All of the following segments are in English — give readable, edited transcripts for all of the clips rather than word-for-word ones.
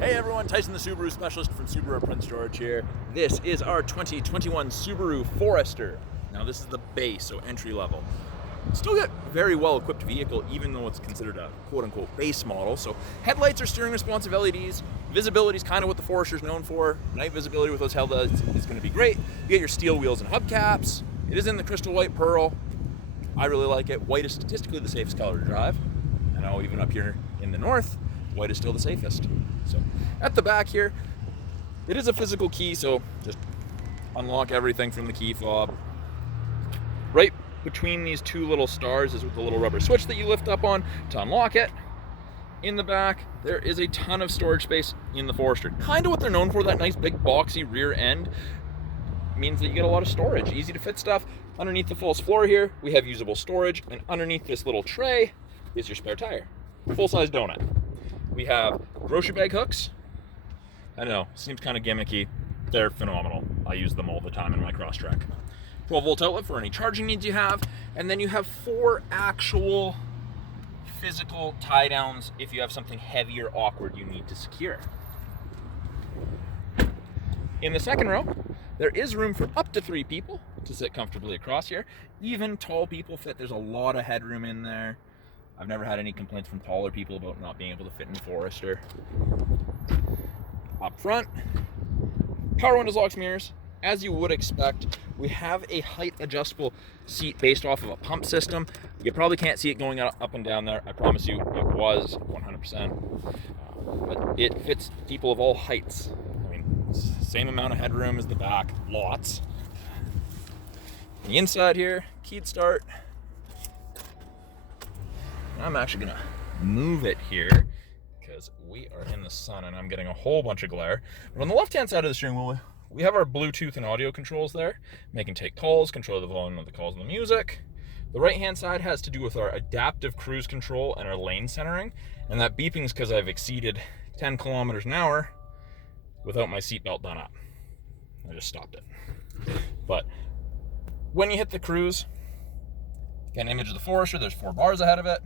Hey everyone, Tyson the Subaru specialist from Subaru Prince George here. This is our 2021 Subaru Forester. Now this is the base, so entry level. Still got very well equipped vehicle, even though it's considered a quote-unquote base model. So headlights are steering responsive LEDs. Visibility is kind of what the Forester's known for. Night visibility with those headlights is going to be great. You get your steel wheels and hubcaps. It is in the crystal white pearl. I really like it. White is statistically the safest color to drive. I know even up here in the north, white is still the safest. So at the back here, it is a physical key, so just unlock everything from the key fob. Right between these two little stars is with the little rubber switch that you lift up on to unlock it. In the back, there is a ton of storage space in the Forester. Kind of what they're known for, that nice big boxy rear end. Means that you get a lot of storage, easy to fit stuff. Underneath the false floor here, we have usable storage, and underneath this little tray is your spare tire. Full-size donut. We have grocery bag hooks. I know, seems kind of gimmicky. They're phenomenal. I use them all the time in my Crosstrek. 12-volt outlet for any charging needs you have. And then you have 4 actual physical tie downs if you have something heavy or awkward you need to secure. In the second row, there is room for up to 3 people to sit comfortably across here. Even tall people fit. There's a lot of headroom in there. I've never had any complaints from taller people about not being able to fit in Forester. Up front, power windows, locks, mirrors. As you would expect, we have a height adjustable seat based off of a pump system. You probably can't see it going up and down there. I promise you it was 100%. But it fits people of all heights. I mean, same amount of headroom as the back, lots. The inside here, keyed start. I'm actually gonna move it here because we are in the sun and I'm getting a whole bunch of glare. But on the left-hand side of the steering wheel, we have our Bluetooth and audio controls there. They can take calls, control the volume of the calls and the music. The right-hand side has to do with our adaptive cruise control and our lane centering. And that beeping is because I've exceeded 10 kilometers an hour without my seatbelt done up. I just stopped it. But when you hit the cruise, get an image of the Forester. There's 4 bars ahead of it,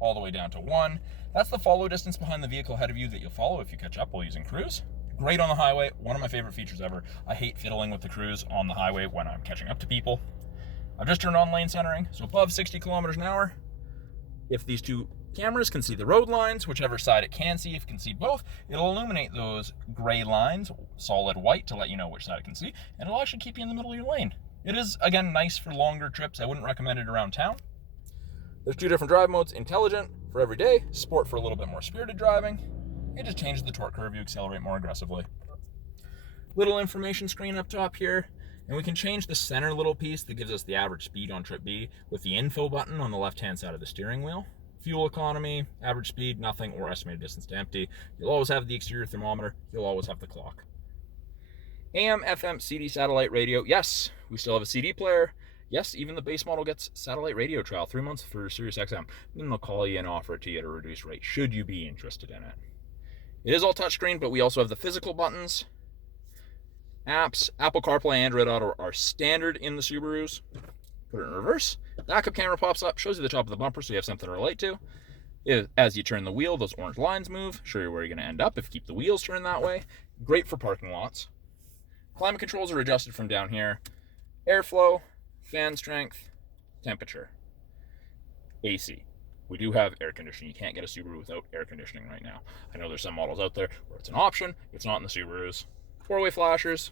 all the way down to 1. That's the follow distance behind the vehicle ahead of you that you'll follow if you catch up while using cruise. Great on the highway, one of my favorite features ever. I hate fiddling with the cruise on the highway when I'm catching up to people. I've just turned on lane centering, so above 60 kilometers an hour. If these 2 cameras can see the road lines, whichever side it can see, if it can see both, it'll illuminate those gray lines, solid white, to let you know which side it can see, and it'll actually keep you in the middle of your lane. It is, again, nice for longer trips. I wouldn't recommend it around town. There's 2 different drive modes, intelligent for every day, sport for a little bit more spirited driving. It just changes the torque curve, you accelerate more aggressively. Little information screen up top here, and we can change the center little piece that gives us the average speed on trip B with the info button on the left-hand side of the steering wheel. Fuel economy, average speed, nothing, or estimated distance to empty. You'll always have the exterior thermometer, you'll always have the clock. AM, FM, CD, satellite radio. Yes, we still have a CD player. Yes, even the base model gets satellite radio trial, 3 months for Sirius XM. Then they'll call you and offer it to you at a reduced rate, should you be interested in it. It is all touchscreen, but we also have the physical buttons. Apps, Apple CarPlay, Android Auto are standard in the Subarus. Put it in reverse. Backup camera pops up, shows you the top of the bumper so you have something to relate to. As you turn the wheel, those orange lines move, show you where you're going to end up if you keep the wheels turned that way. Great for parking lots. Climate controls are adjusted from down here. Airflow, fan strength, temperature, AC. We do have air conditioning. You can't get a Subaru without air conditioning right now. I know there's some models out there where it's an option. It's not in the Subarus. 4-way flashers,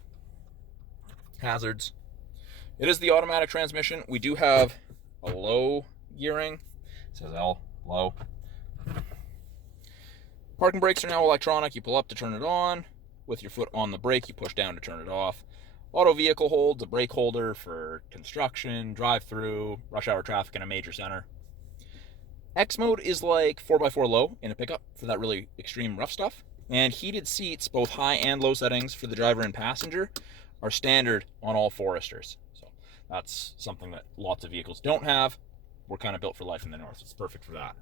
hazards. It is the automatic transmission. We do have a low gearing. It says L, low. Parking brakes are now electronic. You pull up to turn it on. With your foot on the brake, you push down to turn it off. Auto vehicle holds, a brake holder for construction, drive-through, rush hour traffic in a major center. X mode is like 4x4 low in a pickup for that really extreme rough stuff. And heated seats, both high and low settings for the driver and passenger, are standard on all Foresters. So that's something that lots of vehicles don't have. We're kind of built for life in the north. It's perfect for that.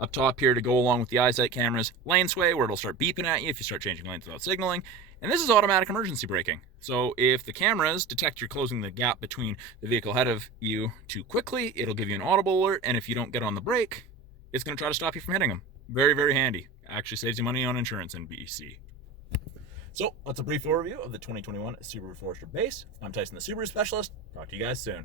Up top here to go along with the eyesight cameras, lane sway, where it'll start beeping at you if you start changing lanes without signaling. And this is automatic emergency braking. So if the cameras detect you're closing the gap between the vehicle ahead of you too quickly, it'll give you an audible alert. And if you don't get on the brake, it's going to try to stop you from hitting them. Very, very handy. Actually saves you money on insurance in BC. So that's a brief overview of the 2021 Subaru Forester Base. I'm Tyson, the Subaru Specialist. Talk to you guys soon.